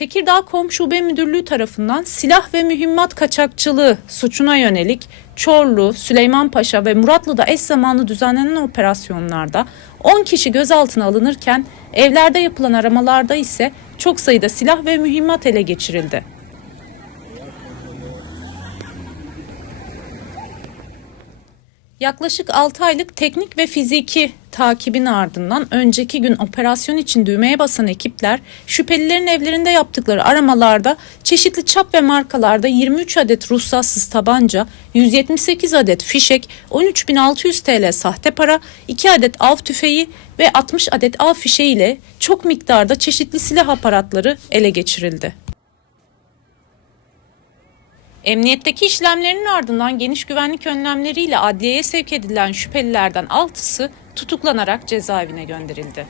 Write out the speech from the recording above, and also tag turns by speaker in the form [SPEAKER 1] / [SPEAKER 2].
[SPEAKER 1] Tekirdağ Kom Şube Müdürlüğü tarafından silah ve mühimmat kaçakçılığı suçuna yönelik Çorlu, Süleymanpaşa ve Muratlı'da eş zamanlı düzenlenen operasyonlarda 10 kişi gözaltına alınırken evlerde yapılan aramalarda ise çok sayıda silah ve mühimmat ele geçirildi. Yaklaşık 6 aylık teknik ve fiziki takibin ardından önceki gün operasyon için düğmeye basan ekipler şüphelilerin evlerinde yaptıkları aramalarda çeşitli çap ve markalarda 23 adet ruhsatsız tabanca, 178 adet fişek, 13.600 TL sahte para, 2 adet av tüfeği ve 60 adet av fişeği ile çok miktarda çeşitli silah aparatları ele geçirildi. Emniyetteki işlemlerin ardından geniş güvenlik önlemleriyle adliyeye sevk edilen şüphelilerden 6'sı tutuklanarak cezaevine gönderildi.